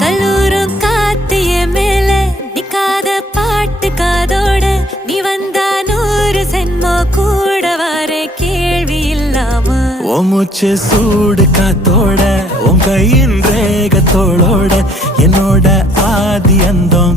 கல்லூரும் காத்திய மேல நிக்காத பாட்டு காதோட நீ வந்தா 100 சென்மோ கூட வர கேள்வி இல்லாம மூச்சு சூடு காத்தோட உன் கையின் ரேகத்தோளோட என்னோட ஆதி அந்தம்